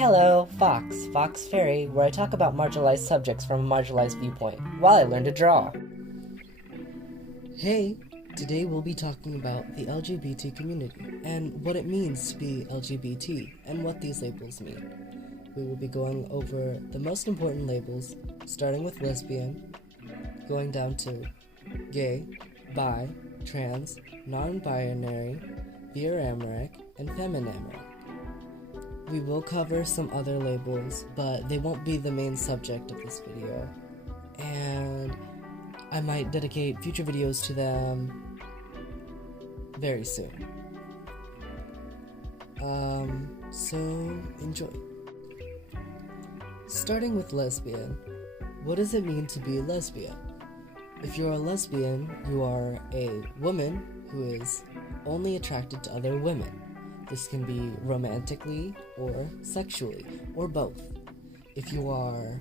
Hello, Fox Fairy, where I talk about marginalized subjects from a marginalized viewpoint, while I learn to draw. Hey, today we'll be talking about the LGBT community, and what it means to be LGBT, and what these labels mean. We will be going over the most important labels, starting with lesbian, going down to gay, bi, trans, non-binary, virameric, and feminameric. We will cover some other labels, but they won't be the main subject of this video, and I might dedicate future videos to them very soon. So enjoy. Starting with lesbian. What does it mean to be a lesbian? If you're a lesbian, you are a woman who is only attracted to other women. This can be romantically or sexually, or both. If you are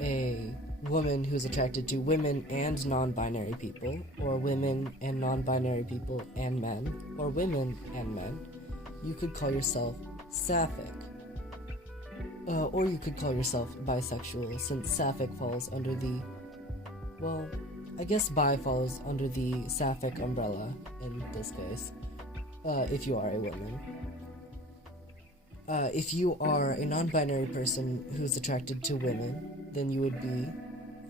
a woman who's attracted to women and non-binary people, or women and non-binary people and men, or women and men, you could call yourself sapphic. Or you could call yourself bisexual, since sapphic falls under the, well, I guess bi falls under the sapphic umbrella in this case, if you are a woman. If you are a non-binary person who's attracted to women, then you would be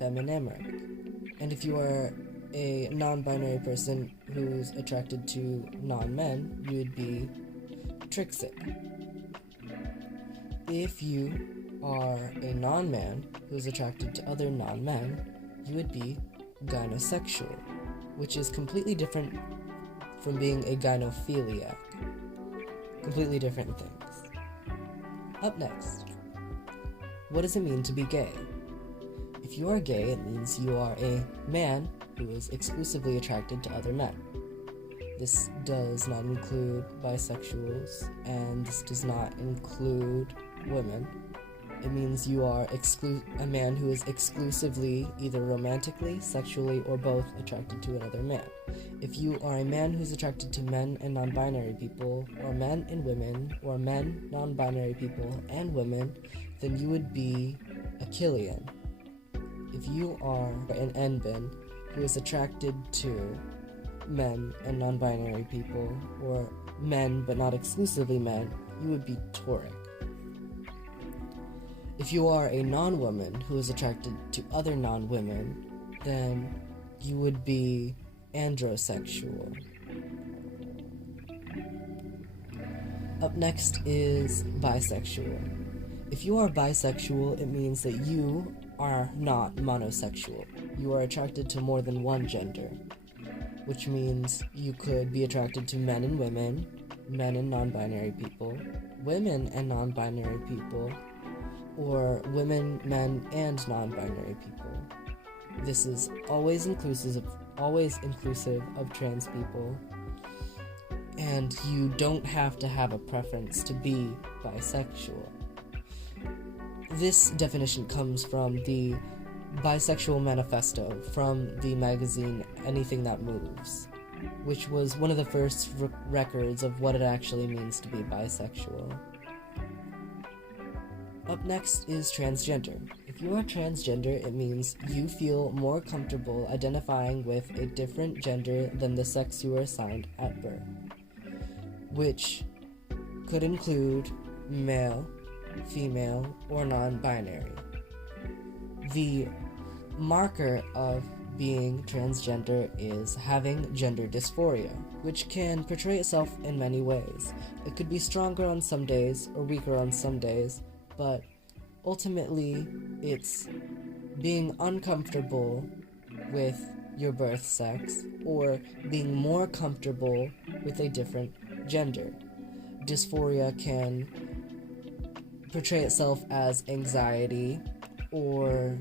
feminameric. And if you are a non-binary person who's attracted to non-men, you would be trixic. If you are a non-man who's attracted to other non-men, you would be gynosexual, which is completely different from being a gynophiliac. Completely different things. Up next, what does it mean to be gay? If you are gay, it means you are a man who is exclusively attracted to other men. This does not include bisexuals, and this does not include women. It means you are a man who is exclusively, either romantically, sexually, or both attracted to another man. If you are a man who's attracted to men and non-binary people, or men and women, or men, non-binary people, and women, then you would be a Killian. If you are an N-bin who is attracted to men and non-binary people, or men but not exclusively men, you would be Tauric. If you are a non-woman who is attracted to other non-women, then you would be androsexual. Up next is bisexual. If you are bisexual, it means that you are not monosexual. You are attracted to more than one gender, which means you could be attracted to men and women, men and non-binary people, women and non-binary people, or women, men, and non-binary people. This is always inclusive of trans people, and you don't have to have a preference to be bisexual. This definition comes from the Bisexual Manifesto from the magazine Anything That Moves, which was one of the first records of what it actually means to be bisexual. Up next is transgender. If you are transgender, it means you feel more comfortable identifying with a different gender than the sex you were assigned at birth, which could include male, female, or non-binary. The marker of being transgender is having gender dysphoria, which can portray itself in many ways. It could be stronger on some days or weaker on some days, but ultimately it's being uncomfortable with your birth sex or being more comfortable with a different gender. Dysphoria can portray itself as anxiety or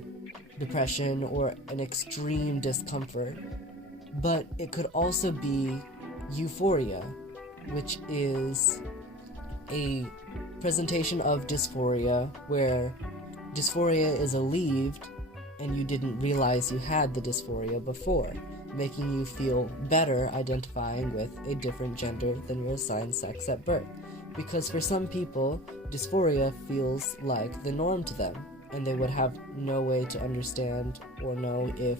depression or an extreme discomfort, but it could also be euphoria, which is a presentation of dysphoria where dysphoria is alleviated and you didn't realize you had the dysphoria before, making you feel better identifying with a different gender than your assigned sex at birth. Because for some people, dysphoria feels like the norm to them, and they would have no way to understand or know if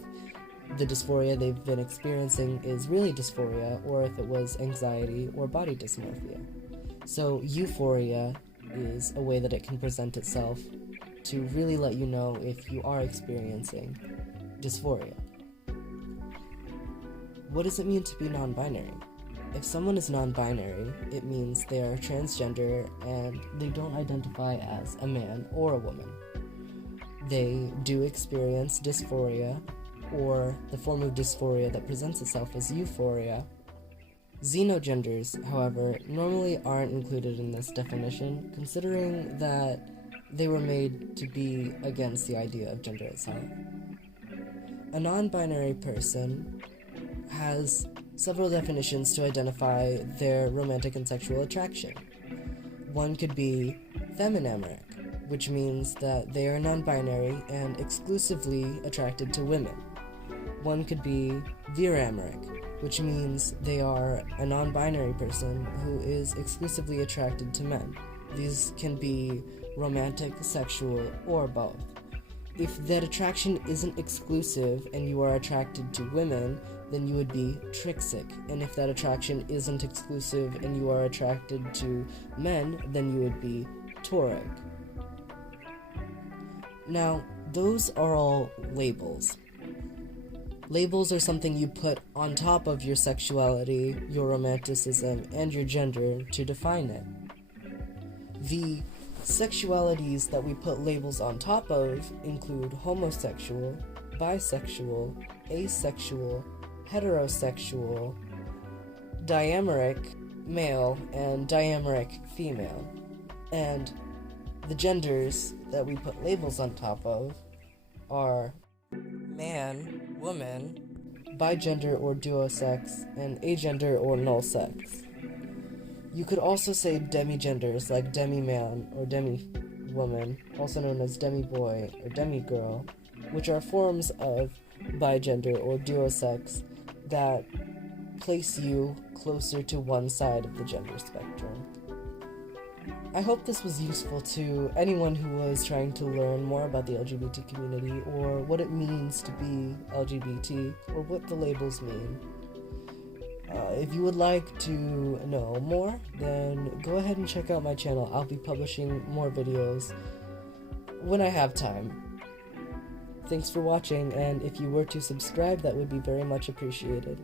the dysphoria they've been experiencing is really dysphoria or if it was anxiety or body dysmorphia. So euphoria is a way that it can present itself to really let you know if you are experiencing dysphoria. What does it mean to be non-binary? If someone is non-binary, it means they are transgender and they don't identify as a man or a woman. They do experience dysphoria, or the form of dysphoria that presents itself as euphoria. Xenogenders, however, normally aren't included in this definition, considering that they were made to be against the idea of gender itself. A non-binary person has several definitions to identify their romantic and sexual attraction. One could be feminameric, which means that they are non-binary and exclusively attracted to women. One could be virameric, which means they are a non-binary person who is exclusively attracted to men. These can be romantic, sexual, or both. If that attraction isn't exclusive and you are attracted to women, then you would be trixic. And if that attraction isn't exclusive and you are attracted to men, then you would be tauric. Now, those are all labels. Labels are something you put on top of your sexuality, your romanticism, and your gender to define it. The sexualities that we put labels on top of include homosexual, bisexual, asexual, heterosexual, diameric male, and diameric female. And the genders that we put labels on top of are man, woman, bigender or duosex, and agender or null sex. You could also say demigenders like demi-man or demi-woman, also known as demi-boy or demi-girl, which are forms of bigender or duosex that place you closer to one side of the gender spectrum. I hope this was useful to anyone who was trying to learn more about the LGBT community or what it means to be LGBT or what the labels mean. If you would like to know more, then go ahead and check out my channel. I'll be publishing more videos when I have time. Thanks for watching, and if you were to subscribe, that would be very much appreciated.